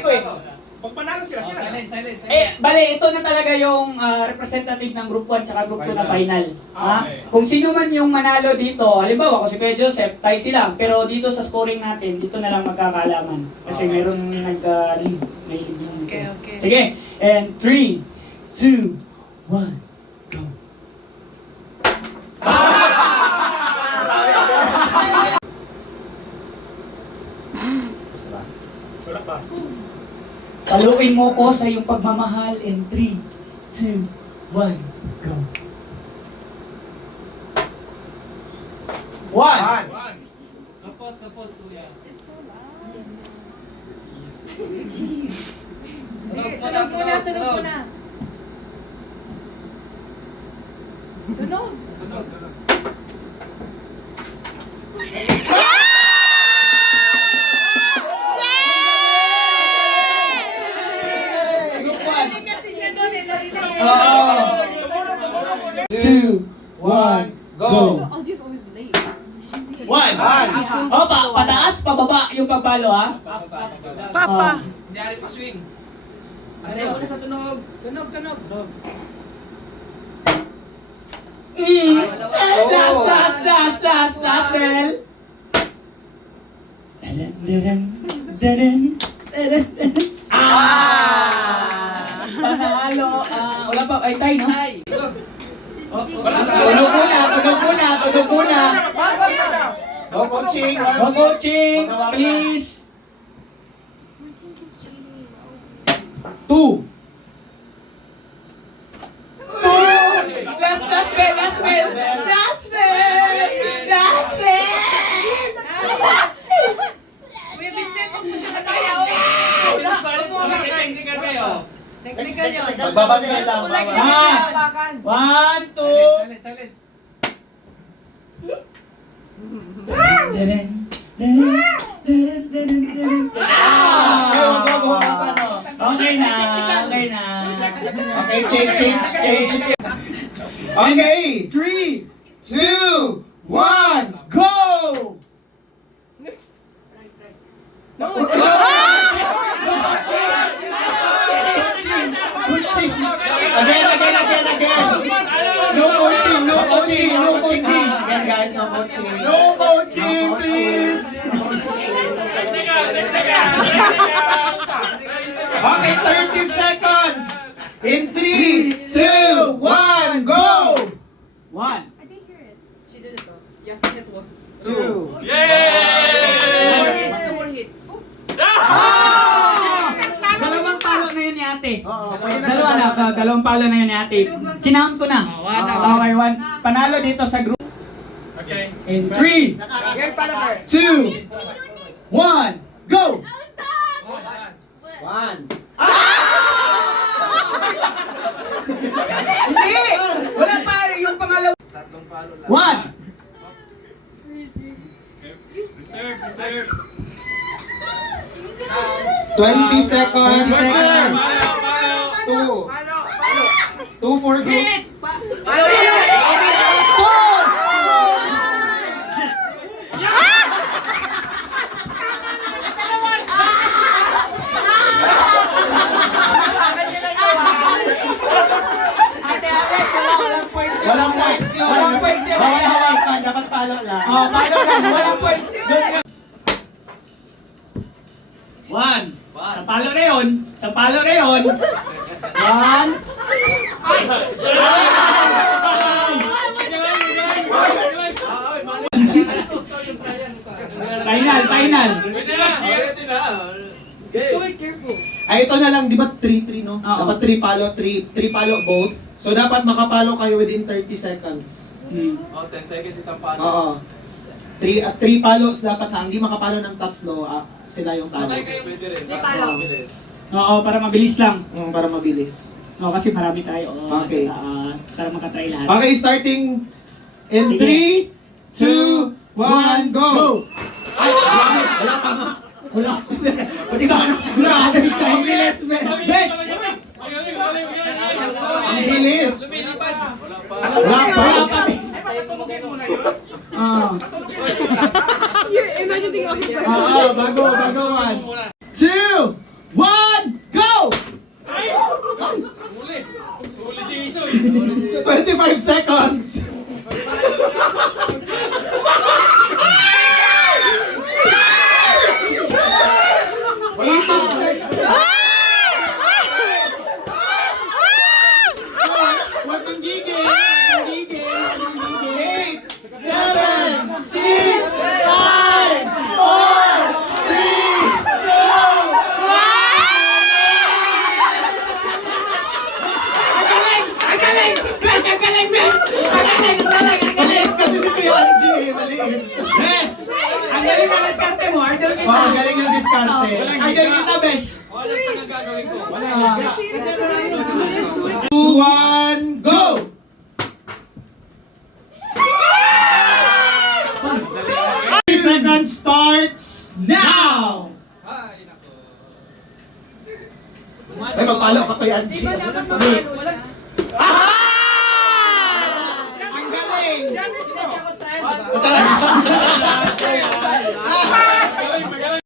ko eh. Pag panalo sila, sila. Silent. Bale, ito na talaga yung representative ng Group 1 tsaka Group 2 na final. Ha? Okay. Kung sino man yung manalo dito, halimbawa kung si Kuya Joseph, tie sila. Pero dito sa scoring natin, dito na lang magkakaalaman. Kasi Okay. meron nag-lead. May lead yung Okay. Sige, and 3, 2, 1, go. Wala pa. Paluin mo ko sa iyong pagmamahal in 3, 2, 1, go. 1. One. Kapos, kuya. Tunog muna. Tunog. Hindi kasi niya doon eh. Oh. 2, 1, go. I'll just always late. 1. One. Oh, pataas, pababa yung pagpalo ha. Papa. Diyan pa swing. Ano mo na sa tunog? Tunog. Last bell. Panalo. Wala pa, ay tayo no? Wala Tunog muna. No coaching. No coaching, please. 2. Last bell. Kuya Vincent, huwag mo siya nakaya. Technical kayo. Technical yun. Magbabantayan lang. Hawakan. 1, 2. Silent. Okay na. Okay, change. Okay, 3, 2, 1, Go! Again. No coaching. Again, guys, no coaching. No coaching, please. Okay, 30 seconds. In 3, 2, 1, go! 1. I didn't hear it. She did it though. You have to hit one. 2. More hits. Dalawang palo na yun ni ate. Oo, pwede na siya. Dalawang palo na yun ni ate. Kinount ko na. Okay, 1. Panalo dito sa group. Okay. In 3, 2, 1, go! One. Hindi! Wala pa yung pangalawa. 1. Reserve. 20 seconds. 20 seconds. 2 for group. Ate Alex, walang points yun. Walang points yun. Walang points yun. Bawal hawakan, dapat palo lang. Oh, palo lang. Walang points yun. 1. Sa palo na yun. 1. Final. Pwede lang. So careful. Ay, ito na lang, di ba 3-3, no? Oo. Dapat 3 palo both. So, dapat makapalo kayo within 30 seconds. 10 seconds isang palo. Oo. 3 palos dapat ha. Hindi makapalo ng tatlo, sila yung talo. Pwede rin. Oo, para mabilis lang. Para mabilis. Oo, kasi marami tayo. Okay. Para makatry lahat. Okay, starting in Sige. 3, 2, 1, go! Ay, wala pa nga. Wala. Pati ba na? Wala. Ang bilis, Besh! Ang bilis. Lumilipad. Wala pa. You're imagining all his Oo, bago. 2, 1! diskarte. Ay, ganyan kita, Besh. Wala pa nang gagawin ko. Wala. 2, 1, go! 30 seconds starts now! Ay, magpalo ka kay Angie. Di ba dapat magano siya? Ang galing! Talaga.